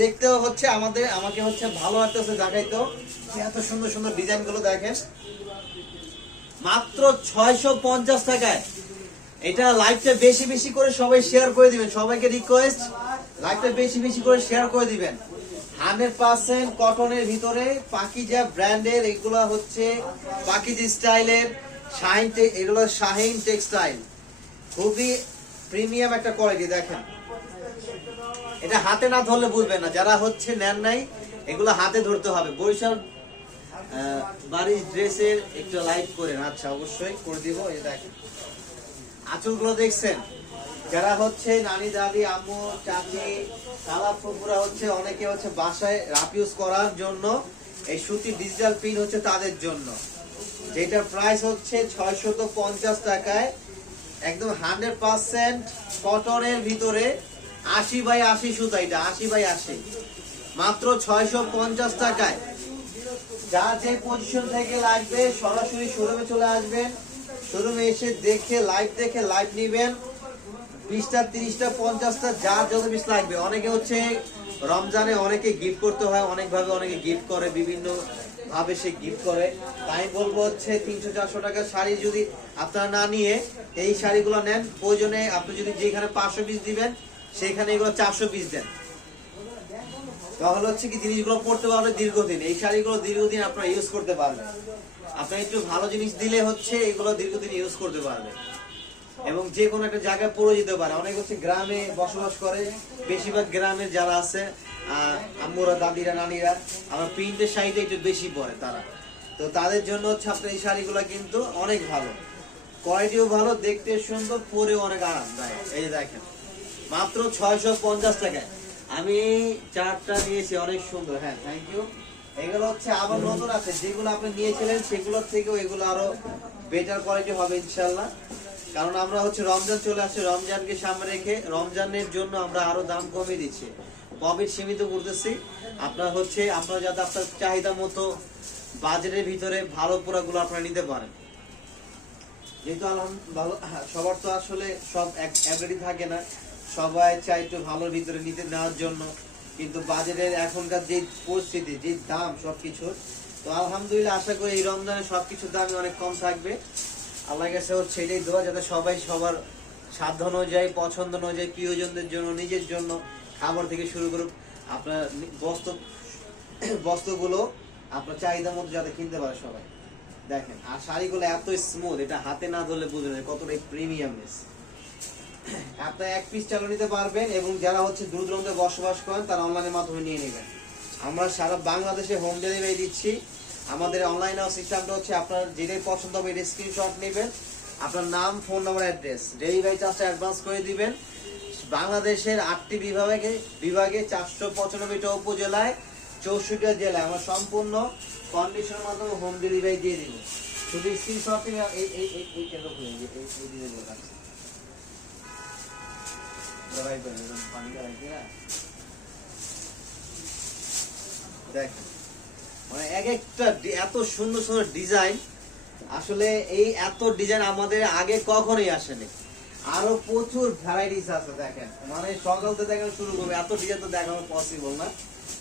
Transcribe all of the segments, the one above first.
দেখতেও হচ্ছে আমাকে হচ্ছে ভালো লাগতেছে দেখাইতো। এত সুন্দর সুন্দর ডিজাইন গুলো দেখেন, মাত্র 650 টাকায়। এটা লাইভটা বেশি বেশি করে সবাই শেয়ার করে দিবেন, সবাইকে রিকোয়েস্ট লাইভটা বেশি বেশি করে শেয়ার করে দিবেন। 100% কটনের ভিতরে পাকিজা ব্র্যান্ডের, এগুলা হচ্ছে পাকিজা স্টাইলের এগুলো শাহিন টেক্সটাইল, খুবই প্রিমিয়াম একটা কোয়ালিটি। দেখেন এটা হাতে না ধরলে বুঝবেন না, যারা হচ্ছে নেন নাই এগুলো হাতে ধরতে হবে। বরিশাল বাড়ির ড্রেসের একটু লাইভ করেন, আচ্ছা অবশ্যই করে দিব। এই দেখেন আঁচলগুলো দেখছেন, যারা হচ্ছে নানি দাদি আম্মু চাচি খালা ফুপুরা হচ্ছে অনেকে হচ্ছে বাসায় রাফ ইউজ করার জন্য এই সুতি ডিজিটাল প্রিন্ট হচ্ছে তাদের জন্য, যেটা প্রাইস হচ্ছে 650 টাকায়। একদম 100% কটনের ভিতরে 80x80 সুতা, এটা 80x80 মাত্র 650 টাকায়। যার যে পজিশন থেকে লাগবে সরাসরি শোরুমে চলে আসবেন, শোরুমে এসে দেখে লাইভ নিবেন। 20টা 30টা 50টা যার যত পিস লাগবে। অনেকে হচ্ছে রমজানে অনেকে গিফট করতে হয়, অনেকভাবে অনেকে গিফট করে, বিভিন্ন ভাবে সে গিফট করে। তাই বলবো হচ্ছে 300-400 টাকার শাড়ি যদি আপনারা না নিয়ে এই শাড়িগুলো নেন, প্রয়োজনে আপনি যদি যেখানে 500 পিস দিবেন সেখানে এগুলো 400 পিস দেন, তাহলে হচ্ছে কি জিনিসগুলো পড়তে পারবে দীর্ঘদিন। এই শাড়িগুলো দীর্ঘদিন আপনারা ইউজ করতে পারবেন। আপনার একটু ভালো জিনিস দিলে হচ্ছে এগুলো দীর্ঘদিন ইউজ করতে পারবে এবং যে কোনো একটা জায়গায় পড়ে যেতে পারে। অনেক হচ্ছে গ্রামে বসবাস করে, বেশিরভাগ গ্রামের যারা আছে আম্মুরা দাদিরা নানিরা আমার প্রিন্টের শাড়িটা একটু বেশি পরে তারা, তো তাদের জন্য হচ্ছে আপনার এই শাড়িগুলো কিন্তু অনেক ভালো, কোয়ালিটিও ভালো, দেখতে সুন্দর, পরে অনেক আরামদায়ক। এই যে দেখেন মাত্র 650 টাকায় আমি 4টা নিয়েছি, অনেক সুন্দর। হ্যাঁ থ্যাংক ইউ। এগুলো হচ্ছে আবার নতুন আছে, যেগুলো আপনি নিয়েছিলেন সেগুলোর থেকেও এগুলো আরো বেটার কোয়ালিটি হবে ইনশাল্লাহ। কারণ আমরা হচ্ছে রমজান চলে আসছে, রমজানকে সামনে রেখে রমজানের জন্য আমরা আরো দাম কমিয়ে দিচ্ছি, প্রফিট সীমিত করতেছি। আপনারা যাতে আপনার চাহিদা মতো বাজারের ভিতরে ভালো পোড়াগুলো আপনারা নিতে পারেন। যেহেতু সবার তো আসলে সব অ্যাভেলেবল থাকে না, সবাই চাই একটু ভালোর ভিতরে নেওয়ার জন্য, কিন্তু বাজারের এখনকার যে পরিস্থিতি, যে দাম সবকিছুর, তো আলহামদুলিল্লাহ আশা করি এই রমজানে সবকিছুর দামই অনেক কম থাকবে। আল্লাহর কাছে হচ্ছে এটাই দোয়া, যাতে সবাই সবার সাধ্য অনুযায়ী, পছন্দ অনুযায়ী, প্রিয়জনদের জন্য, নিজের জন্য খাবার থেকে শুরু করে আপনার বস্ত্রগুলো আপনার চাহিদা মতো যাতে কিনতে পারে সবাই। দেখেন আর শাড়িগুলো এত স্মুথ, এটা হাতে না ধরলে বুঝবেন কতটা প্রিমিয়ামনেস। আপনি এক পিস চালু নিতে পারবেন এবং যারা হচ্ছে দূর দূরান্তে বসবাস করেন তারা অনলাইনের মাধ্যমে নিয়ে নেবেন। আমরা সারা বাংলাদেশে হোম ডেলিভারি দিচ্ছি। আমাদের অনলাইন সিস্টেমটা হচ্ছে আপনার যেটাই পছন্দ হবে এটা স্ক্রিনশট নেবেন, আপনার নাম, ফোন নাম্বার, অ্যাড্রেস, ডেলিভারি চার্জটা অ্যাডভান্স করে দিবেন। বাংলাদেশের 8টি বিভাগে 495টা উপজেলায় 64টা জেলায় আমরা সম্পূর্ণ কন্ডিশনের মাধ্যমে হোম ডেলিভারি দিয়ে দিব। শুধু স্ক্রিনশট নিয়ে এই কেন খুলে এই ডিজাইনগুলো আছে দেখেন, মানে এক একটা এত সুন্দর সুন্দর ডিজাইন, আসলে এই এত ডিজাইন আমাদের আগে কখনোই আসেনি। আরো প্রচুর ভ্যারাইটিস আছে। দেখেন মানে সকাল থেকে দেখানো শুরু করবে, এত ডিজাইন তো দেখানো পসিবল না,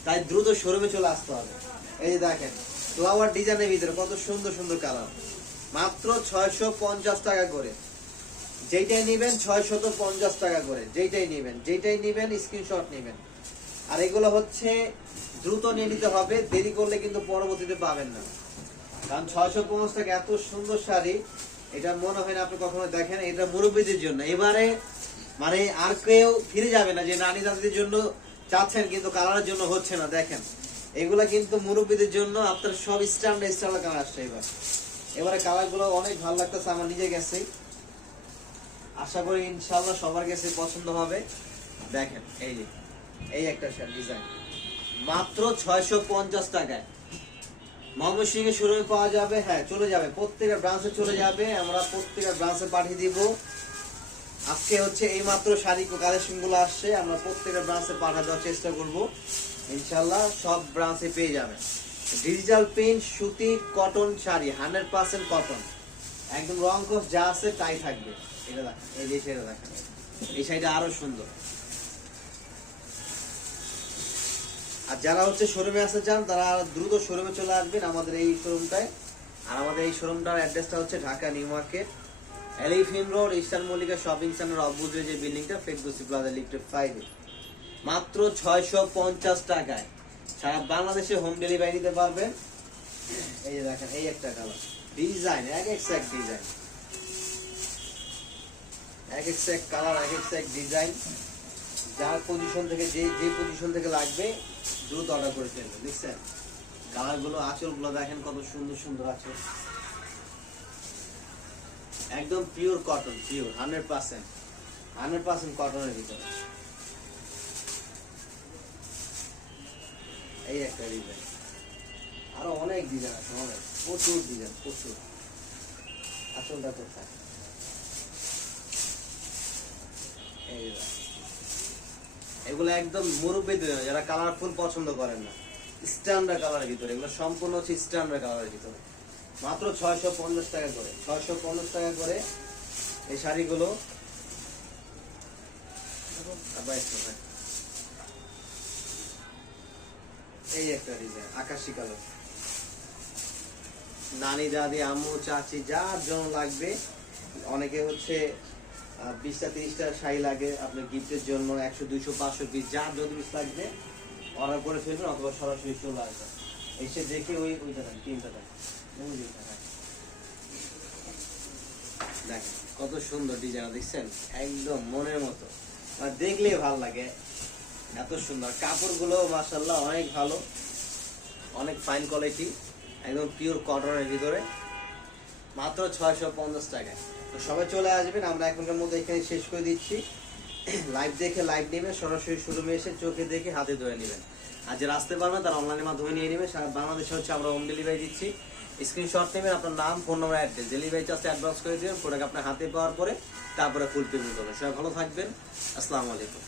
তাই দ্রুত শোরুমে চলে আসতে হবে। এই যে দেখেন ফ্লাওয়ার ডিজাইনের ভিতরে কত সুন্দর সুন্দর কালার, মাত্র 650 টাকা করে। যেটাই নিবেন 650 টাকা করে, যেটাই নিবেন স্ক্রিনশট নিবেন। আর এগুলো হচ্ছে দ্রুত নিয়ে নিতে হবে, দেরি করলে কিন্তু পরবর্তীতে পাবেন না। কারণ 650 টাকা এত সুন্দর শাড়ি, এটা মনে হয় না আপনি কখনো দেখেন। এটা মুরব্বীদের জন্য, এবারে মানে আর কেউ ফিরে যাবে না যে নানি দাদিদের জন্য চাচ্ছেন কিন্তু কালারের জন্য হচ্ছে না। দেখেন এগুলা কিন্তু মুরব্বীদের জন্য, আপনার সব স্ট্যান্ডার্ড কালার আসছে এবারে কালার গুলো অনেক ভালো লাগতেছে আমার নিজে গেছে, আশা করি ইনশাআল্লাহ সবার কাছে পছন্দ হবে। দেখেন এই একটা ডিজাইন মাত্র 650 টাকায় ময়মনসিংহে শোরুমে পাওয়া যাবে। হ্যাঁ চলে যাবে, প্রত্যেকটা ব্রাঞ্চে চলে যাবে, আমরা প্রত্যেকটা ব্রাঞ্চে পাঠিয়ে দিব। আজকে হচ্ছে এই মাত্র শাড়ি কালেকশন গুলো আসছে, আমরা প্রত্যেকটা ব্রাঞ্চে পাঠা দেওয়ার চেষ্টা করব ইনশাআল্লাহ। সব ব্রাঞ্চে পেয়ে যাবে ডিজিটাল প্রিন্ট সুতি কটন শাড়ি, 100% কটন, একদম রং কস যা আছে তাই থাকবে। এটা দেখেন, এই যে এটা দেখেন, এই শাড়িটা আরো সুন্দর। আর যারা হচ্ছে শোরুমে আসতে চান তারা দ্রুত শোরুমে চলে আসবেন আমাদের এই শোরুমটায়। আর আমাদের এই শোরুমটার অ্যাড্রেসটা হচ্ছে Dhaka new market, elephant road, eastern Mallika shopping centre অপোজিটে যে বিল্ডিংটা, ফেরদৌসি প্লাজা লিফটে 5 এ। মাত্র 650 টাকায় সারা বাংলাদেশে হোম ডেলিভারি নিতে পারবেন। এই যে দেখেন, এই একটা কালার ডিজাইন, এক এক ডিজাইন, এক এক কালার, এক এক ডিজাইন। যার পজিশন থেকে যে পজিশন থেকে লাগবে দ্রুত অর্ডার করে ফেলবেন। দেখছেন কালারগুলো, আঁচলগুলো দেখেন কত সুন্দর সুন্দর আঁচল, একদম পিওর কটন, পিওর 100% কটনের ভিতরে। এই একটা ডিজাইন, আরো অনেক ডিজাইন আছে, অনেক, প্রচুর ডিজাইন, প্রচুর। আঁচলটা কোথায়? এই যে এগুলো একদম মুরব্বী ডিজাইন, যারা কালারফুল পছন্দ করেন না, স্ট্যান্ডার্ড কালারের ভিতরে। এগুলো সম্পূর্ণ হচ্ছে স্ট্যান্ডার্ড কালারের ভিতরে। মাত্র 650 টাকা করে, 650 টাকা করে এই শাড়িগুলো। এই একটা ডিজাইন আকাশি কালার, নানি দাদি আম্মু চাচি যার জন্য লাগবে। অনেকে হচ্ছে 20টা 30টা শাড়ি লাগে আপনার গিফটের জন্য, 100 200 500 পিস, যার যত পিস লাগবে অর্ডার করে ফেলবেন, অথবা সরাসরি চলে আসবেন, এসে দেখে ওইটা দেন, 3টা দেন। দেখেন কত সুন্দর ডিজাইন, দেখছেন একদম মনের মতো, আর দেখলেই ভালো লাগে, এত সুন্দর। কাপড়গুলো মাশাআল্লাহ অনেক ভালো, অনেক ফাইন কোয়ালিটি, একদম পিওর কটনের ভিতরে। মাত্র 650 টাকায়। তো সবাই চলে আসবেন, আমরা এখনকার মধ্যে এখানে শেষ করে দিচ্ছি। লাইভ দেখে লাইভ নেবেন, সরাসরি শোরুমে এসে চোখে দেখে হাতে ধরে নেবেন। আর যারা আসতে পারবেন তারা অনলাইনের মাধ্যমে নিয়ে নেবেন। সারা বাংলাদেশে হচ্ছে আমরা হোম ডেলিভারি দিচ্ছি। স্ক্রিনশট নেবেন, আপনার নাম, ফোন নম্বর, অ্যাড্রেস, ডেলিভারি চার্জটা অ্যাডভান্স করে দেবেন, প্রোডাক্ট আপনার হাতে পাওয়ার পরে তারপরে ফুল পেমেন্ট করবেন। সবাই ভালো থাকবেন, আসসালামু আলাইকুম।